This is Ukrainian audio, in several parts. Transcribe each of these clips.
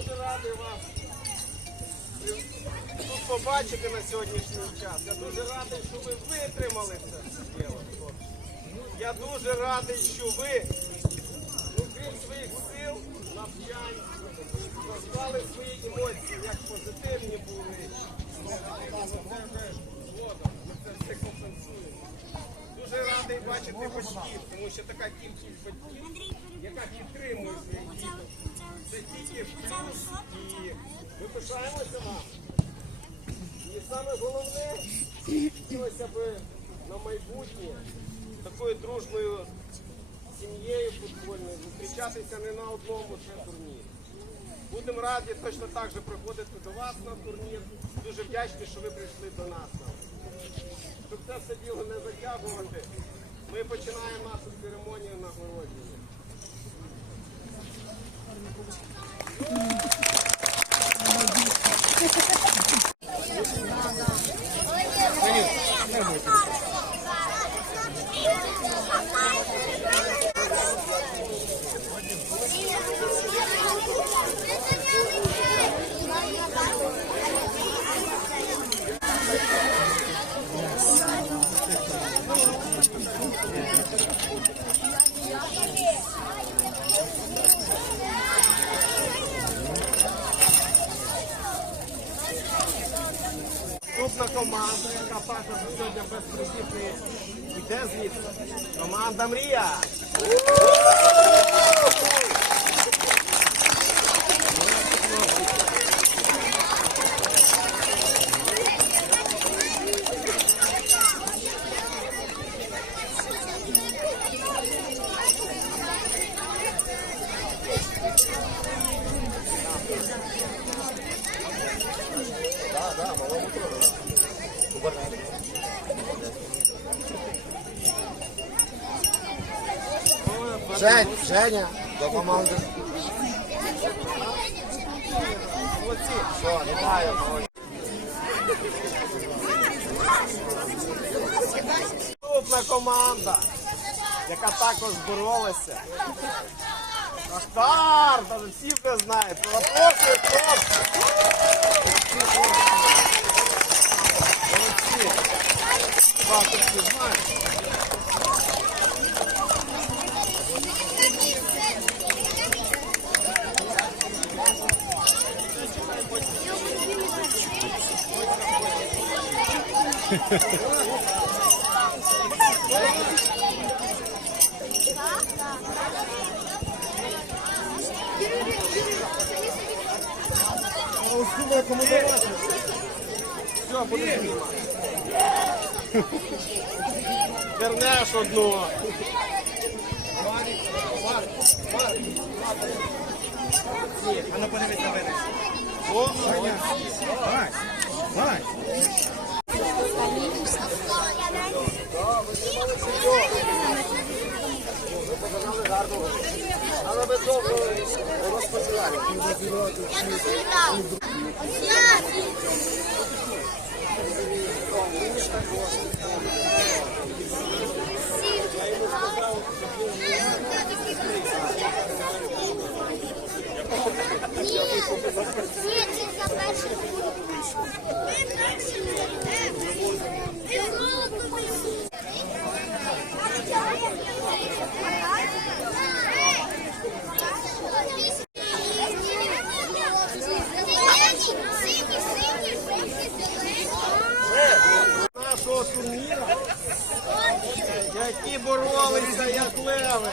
дуже радий вас тут побачити на сьогоднішній час. Я дуже радий, що ви витримали це діло. Я дуже радий, що ви, ну, своїх сил, навчань, назвали свої емоції, як позитивні були. ми це все компенсуємо. Дуже радий бачити батьків, тому що така кількість батьків, яка підтримує своїх діток, це тільки плюс і ми пишаємося вам. І саме головне, хотілося б на майбутнє такою дружною сім'єю футбольною зустрічатися не на одному ще турнірі. Будемо раді точно так же приходити до вас на турнір. Дуже вдячні, що ви прийшли до нас. Щоб це все діло не затягувати, ми починаємо нашу церемонію нагородження. ハハハハハ! Звідси. Команда Мрія. Жень, Женя, до команди. Молодці. Все, вітаю. Наступна команда, яка також боролася. Шахтар, даже всі вже знають. Запрошую, хлопці. Молодці. Багато всі знають. Все, буду знімати. Вернеш одного. А ну подивись на мене. О, Давай, давай. Але ви довго розпочинали. Нашого турніру, які боролися як леви.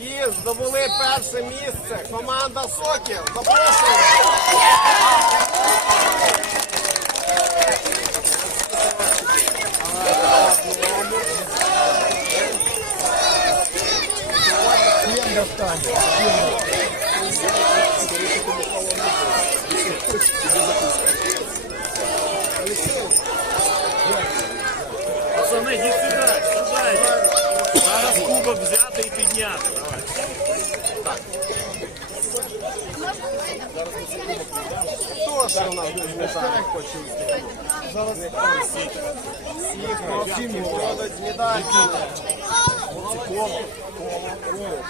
І здобули перше місце. Команда Сокіл. Пацани, сюди, сідайте. Зараз кубок взяти і підняти. Давай.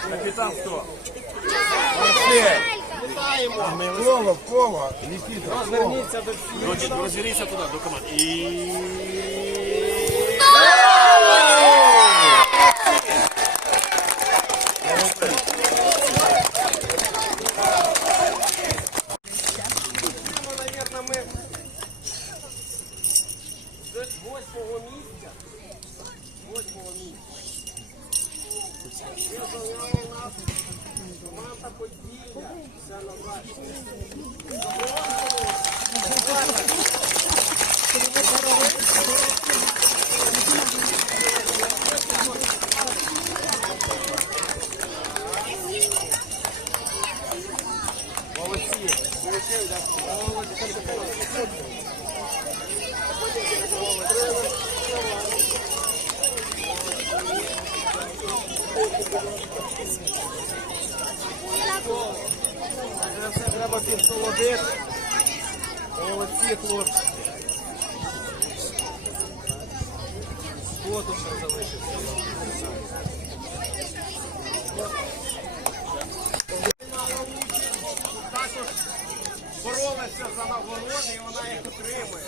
Капітан хто? Коло, коло. Розверніться до всіх. Роз- Розверніться туди, до команди. Ну, наверно, ми з восьмого місця. Восьмого місця. Визволяє нас команда Поділля. Вся назад. Молодці. Це все треба підсолодити. Молодці, хлопці. За нагороди і вона їх отримує.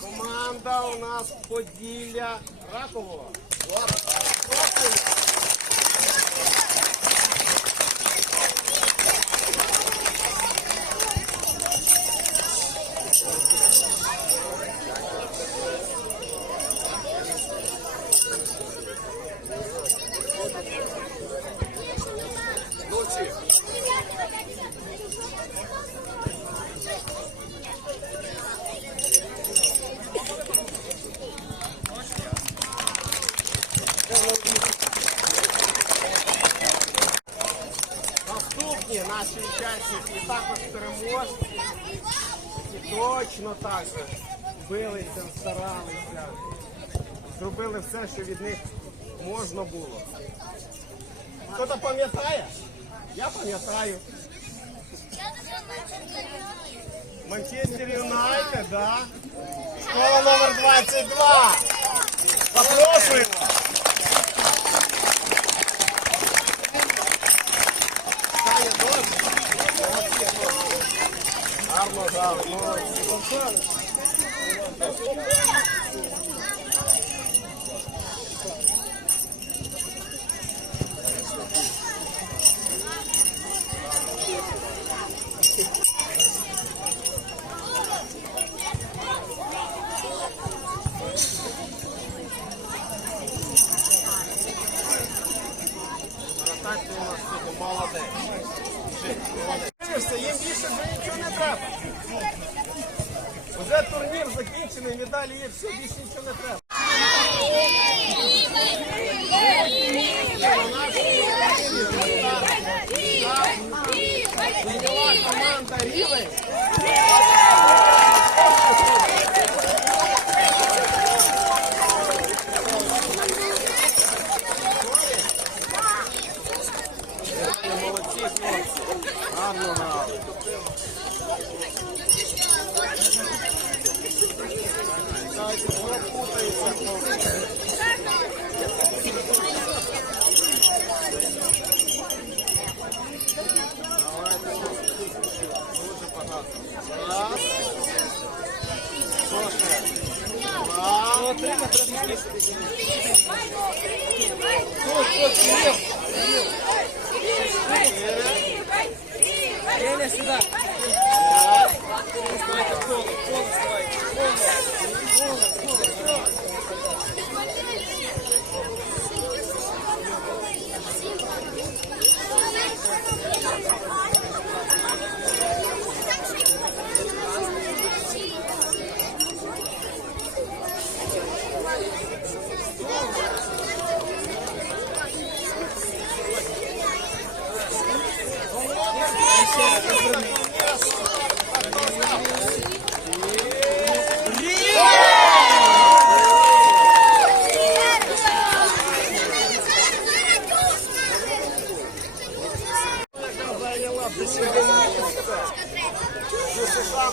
Команда у нас Поділля Ракового. Молодці. Наступні наші учасники також переможці. І точно так же билися, старалися, зробили все, що від них можна було. Хто-то пам'ятає? Я пам'ятаю. Манчестер Юнайтед, да? Школа номер 22. Запрошуємо. Таня, добре? Хлопці. Гарно грали, у нас сьогодні молодець. Дивишся, їм більше вже нічого не треба. Вже турнір закінчений, медалі є, все, більше нічого не треба. Команда. Молодці, хлопці. Гарно. Дайте, пропутається, хлопці. Дуже багато. Раз. Що ще? Два. Тут, тут, слів. Чотири. Сюда. Вставайте в коло, в коло вставайте. в коло. яка зайняла друге місце. ДСШ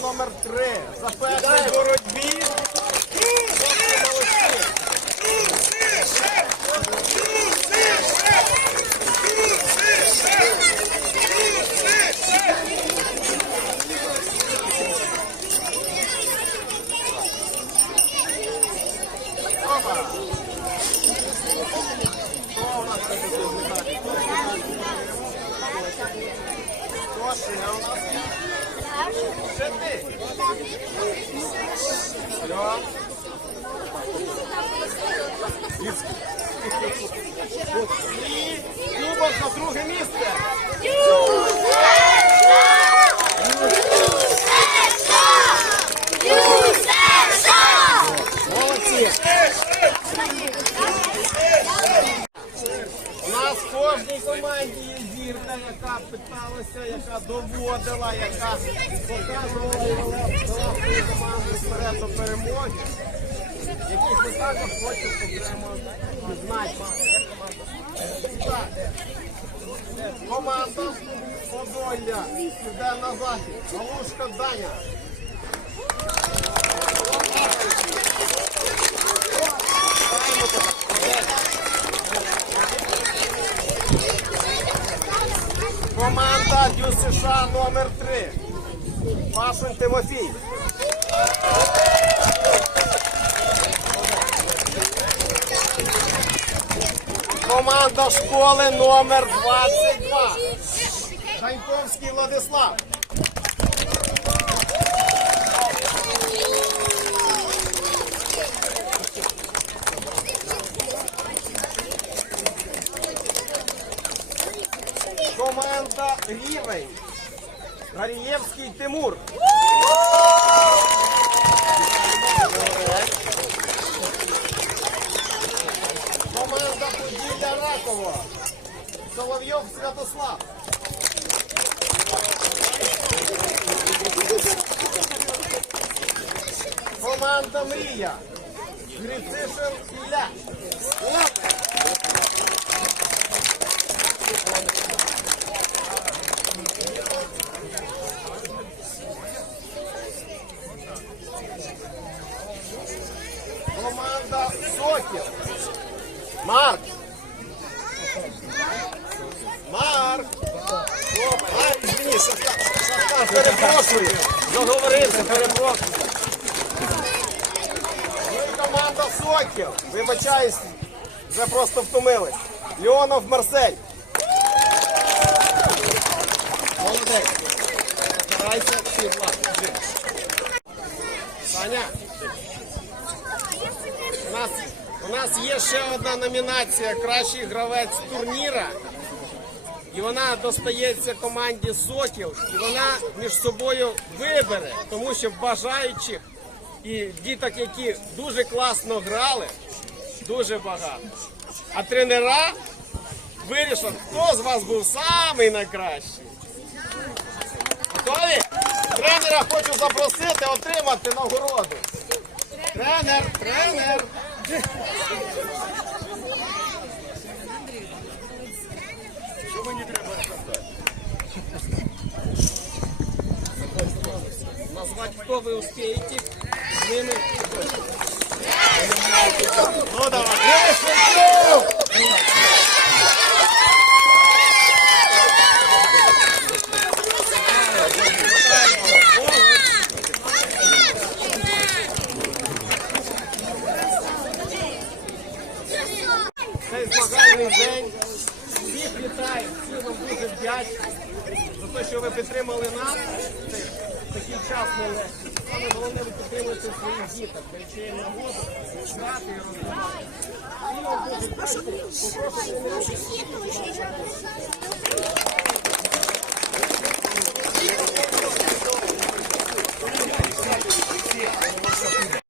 номер 3 За першій боротьбі. Хлопці молодці. Рома. Хто у нас тут буде? Хто ще у нас? Ще ти. Все. І Кубок на друге місце. Молодці. У нас в кожній команді є зірка, яка питалася, яка доводила, яка показувала команду вперед до перемоги. Яких ми також хочемо окремо відзначити. Команда Подолля йде на захід. Галушка Даня. Команда Дю США номер 3. Пашин Тимофій. Команда школи номер 22. Шаньковський Владислав. Команда Рівень. Гарієвський Тимур. Команда Поділля Ракова. Соловйов Святослав. Команда Мрія. Грицишин Ілля. Команда Сокіл. Марк. Марк. Ай, извини, Сашка, перепрошую. Договорився, перепрошую. Ну і команда Сокіл. Вибачаюсь, вже просто втомились. Леонов Марсель. Молодець. Саня. У нас, у нас є ще одна номінація Кращий гравець турніра. І вона достається команді Сокіл, і вона між собою вибере, тому що бажаючих і діток, які дуже класно грали, дуже багато. А тренера вирішать, хто з вас був самий найкращий. Готові? Тренера хочу запросити отримати нагороду. Тренер, тренер. Назвать, кто вы успеете с ними. Ну давай. цей змагальний день. Всіх вітаю, всі вам дуже вдячні за те, що ви підтримали нас в такий час мене. Саме головне, ви підтримуєте своїх діток, даючи їм нагоду, знати і розвивати.